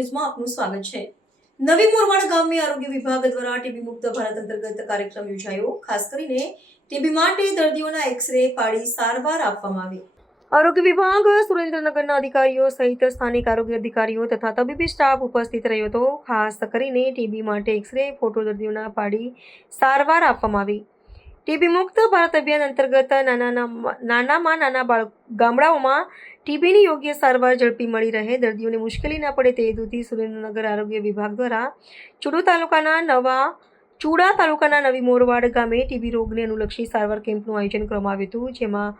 ન્યૂઝમાં આપનું સ્વાગત છે। નવી મોરવાડ ગામની આરોગ્ય વિભાગ દ્વારા ટીબી મુક્ત ભારત અંતર્ગત કાર્યક્રમ યોજાયો। ખાસ કરીને ટીબી માટે દર્દીઓના એક્સ-રે પાડી સારવાર આપવામાં આવી। આરોગ્ય વિભાગ સુરેન્દ્રનગરના અધિકારીઓ સહિત સ્થાનિક આરોગ્ય અધિકારીઓ તથા તબીબી સ્ટાફ ઉપસ્થિત રહ્યો હતો। ખાસ કરીને ટીબી માટે એક્સ-રે ફોટો દર્દીઓના પાડી સારવાર આપવામાં આવી। ટીબી મુક્ત ભારત અભિયાન અંતર્ગત નાનામાં નાના ગામડાઓમાં ટીબીની યોગ્ય સારવાર ઝડપી મળી રહે, દર્દીઓને મુશ્કેલી ન પડે તે હેતુથી સુરેન્દ્રનગર આરોગ્ય વિભાગ દ્વારા ચુડા તાલુકાના નવી મોરવાડ ગામે ટીબી રોગને અનુલક્ષી સારવાર કેમ્પનું આયોજન કરવામાં આવ્યું હતું, જેમાં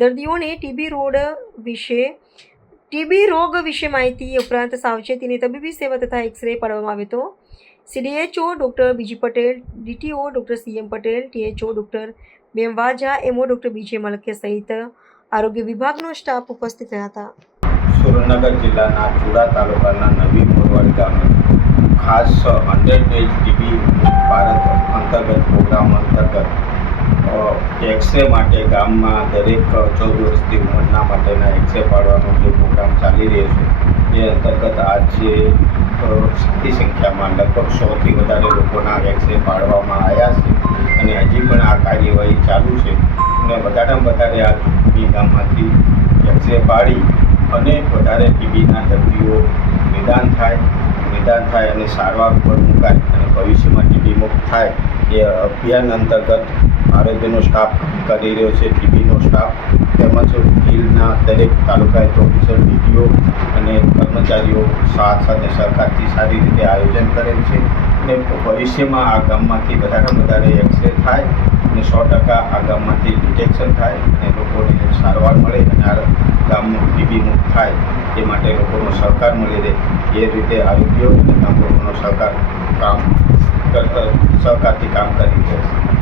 દર્દીઓને ટીબી રોગ વિશે માહિતી ઉપરાંત સાવચેતીની તબીબી સેવા તથા એક્સ-રે પાડવામાં આવ્યો હતો। CDHO doctor B G Patel, DTO doctor CM Patel, THO doctor Bemvaja, MO doctor BJ Malkiya સહિત આરોગ્ય વિભાગનો સ્ટાફ ઉપસ્થિત રહ્યા હતા। સુરેન્દ્રનગર જિલ્લાના ચુડા તાલુકાના નવી મોરવાડ ગામે ખાસ 100 ડેઝ ટીબી ભારત અંતર્ગત પ્રોગ્રામ અંતર્ગત એક્સ-રે માટે ગામમાં દરેક 14 વર્ષથી ઉંમરના માટેના એક્સ-રે પાડવાનો જે પ્રોગ્રામ ચાલી રહ્યો છે, એ અંતર્ગત આજે સારી સંખ્યામાં લગભગ 100થી વધારે લોકોના એક્સ-રે પાડવામાં આવ્યા છે અને હજી પણ આ કાર્યવાહી ચાલુ છે અને વધારેમાં વધારે આ ટીબી ગામમાંથી એક્સ-રે પાડી અને વધારે ટીબીના દર્દીઓ નિદાન થાય અને સારવાર ઉપર મુકાય અને ભવિષ્યમાં ટીબી મુક્ત થાય એ અભિયાન અંતર્ગત આરોગ્યનો સ્ટાફ કરી રહ્યો છે। ટીબીનો સ્ટાફ તેમજ ફિલ્ડના દરેક તાલુકાએ પ્રોફેસર, DTO અને કર્મચારીઓ સાથે સરકારથી સારી રીતે આયોજન કરેલ છે અને ભવિષ્યમાં આ ગામમાંથી વધારેમાં વધારે એક્સ-રે થાય અને 100% આ ગામમાંથી ડિટેક્શન થાય અને લોકોને સારવાર મળે અને આ ગામનું ટીબી મુક્ત થાય એ માટે લોકોનો સહકાર મળી રહે એ રીતે આરોગ્ય અને ગામ લોકોનો સહકારથી કામ કરી રહ્યા છે।